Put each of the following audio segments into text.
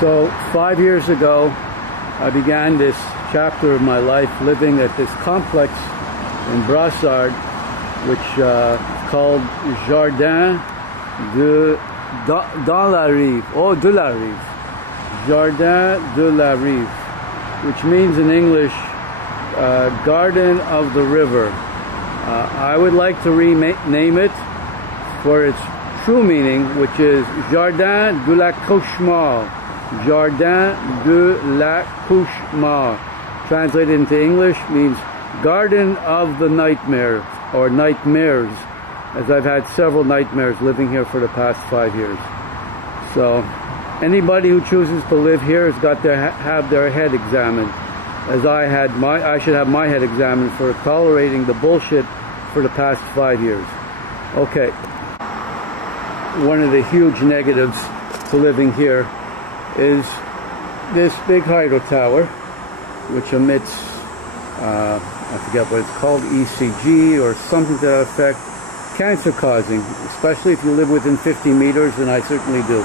So 5 years ago, I began this chapter of my life living at this complex in Brossard, which is called Jardin dans la Rive, de la Rive. Jardin de la Rive, which means in English, Garden of the River. I would like to rename it for its true meaning, which is Jardin de la Cauchemar. Jardin de la Cauchemar. Translated into English means Garden of the Nightmare, or Nightmares, as I've had several nightmares living here for the past 5 years. So anybody who chooses to live here has got to have their head examined, as I should have my head examined for tolerating the bullshit for the past 5 years. Okay, one of the huge negatives to living here is this big hydro tower, which emits, I forget what it's called, ECG or something to that effect, cancer causing, especially if you live within 50 meters, and I certainly do.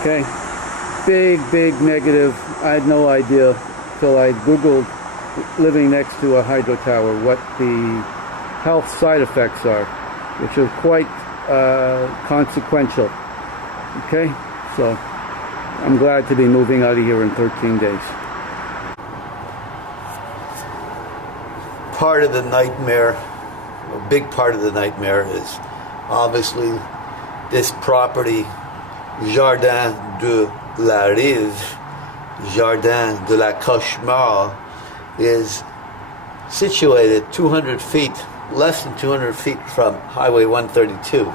Okay, big negative. I had no idea till I Googled living next to a hydro tower what the health side effects are, which are quite consequential. Okay, so I'm glad to be moving out of here in 13 days. Part of the nightmare, a big part of the nightmare, is obviously this property, Jardin de la Rive, Jardin de la Cauchemar, is situated 200 feet, less than 200 feet from Highway 132.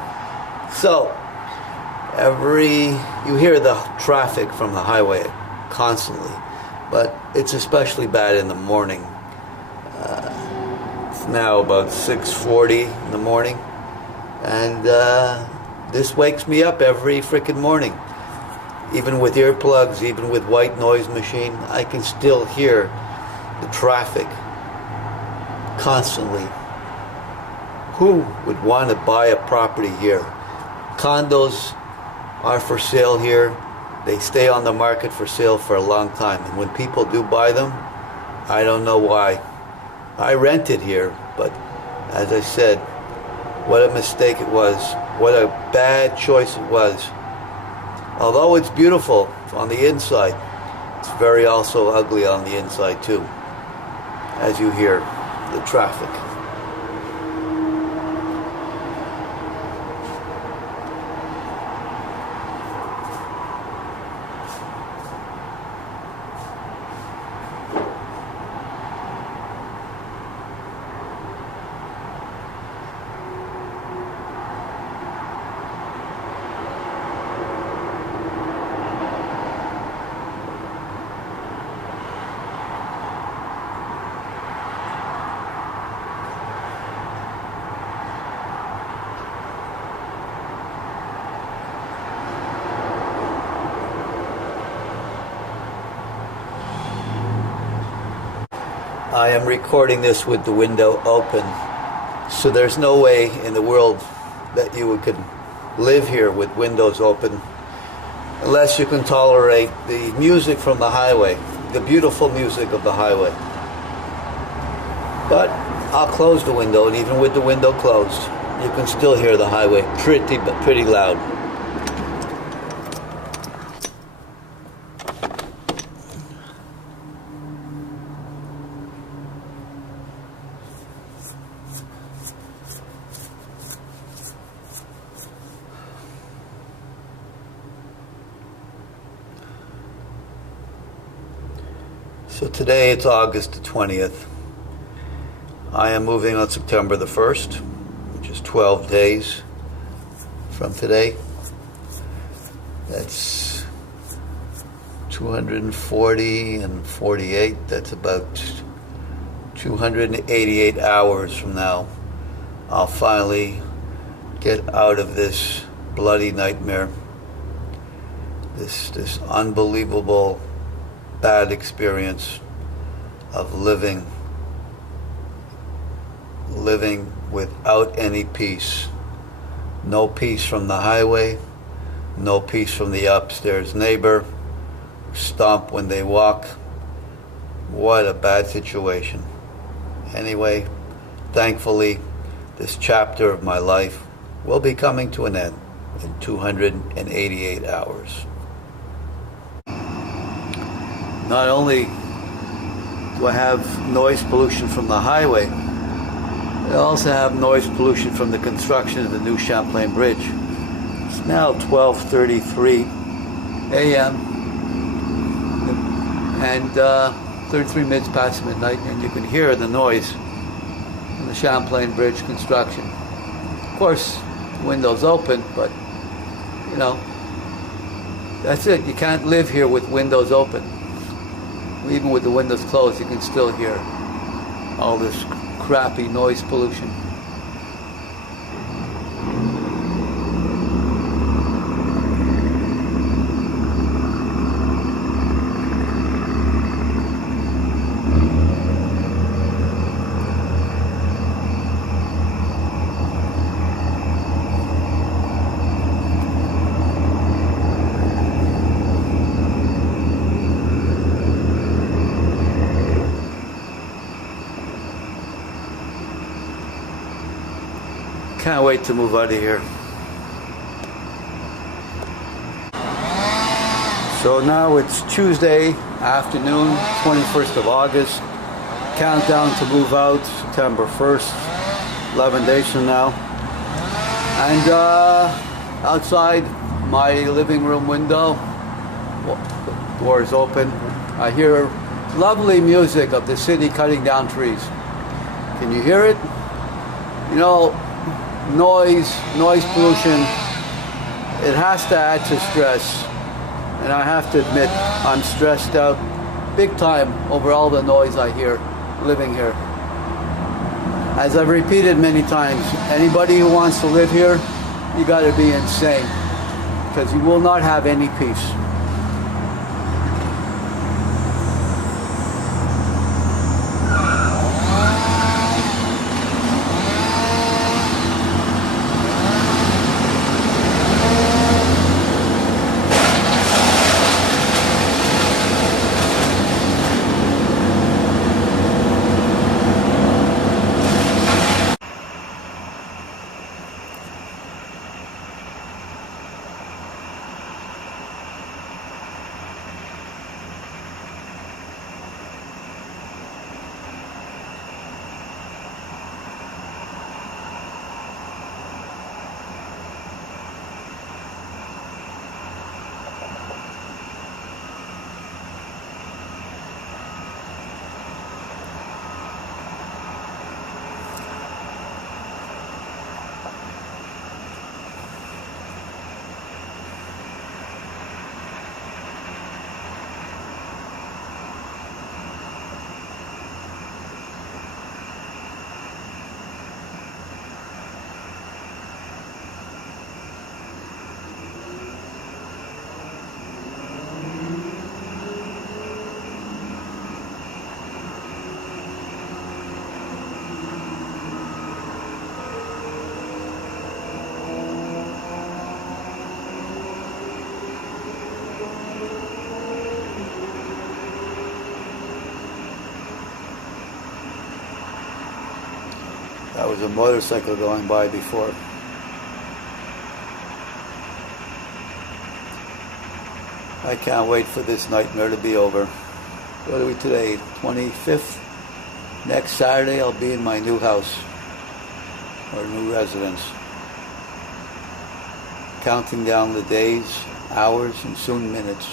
So, you hear the traffic from the highway constantly, but it's especially bad in the morning. It's now about 6:40 in the morning, and this wakes me up every freaking morning. Even with earplugs, even with white noise machine, I can still hear the traffic constantly. Who would want to buy a property here? Condos are for sale here. They stay on the market for sale for a long time, and when people do buy them, I don't know why. I rented here, but as I said, what a mistake it was. What a bad choice it was. Although it's beautiful on the inside, it's very also ugly on the inside too, as you hear the traffic. I am recording this with the window open, so there's no way in the world that you could live here with windows open unless you can tolerate the music from the highway, the beautiful music of the highway. But I'll close the window, and even with the window closed, you can still hear the highway pretty loud. So today it's August the 20th. I am moving on September the 1st, which is 12 days from today. That's 240 and 48. That's about 288 hours from now. I'll finally get out of this bloody nightmare, this unbelievable bad experience of living without any peace. No peace from the highway, no peace from the upstairs neighbor, stomp when they walk. What a bad situation. Anyway, thankfully, this chapter of my life will be coming to an end in 288 hours. Not only do I have noise pollution from the highway, I also have noise pollution from the construction of the new Champlain Bridge. It's now 12:33 a.m. and 33 minutes past midnight, and you can hear the noise from the Champlain Bridge construction. Of course, windows open, but you know, that's it. You can't live here with windows open. Even with the windows closed, you can still hear all this crappy noise pollution. Can't wait to move out of here. So now it's Tuesday afternoon, 21st of August. Countdown to move out, September 1st, 11 days from now. And outside my living room window, the door is open. I hear lovely music of the city cutting down trees. Can you hear it? You know, noise pollution, it has to add to stress. And I have to admit, I'm stressed out big time over all the noise I hear living here. As I've repeated many times, anybody who wants to live here, you gotta be insane, because you will not have any peace. That was a motorcycle going by before. I can't wait for this nightmare to be over. What are we today? 25th? Next Saturday I'll be in my new house, or new residence. Counting down the days, hours, and soon minutes.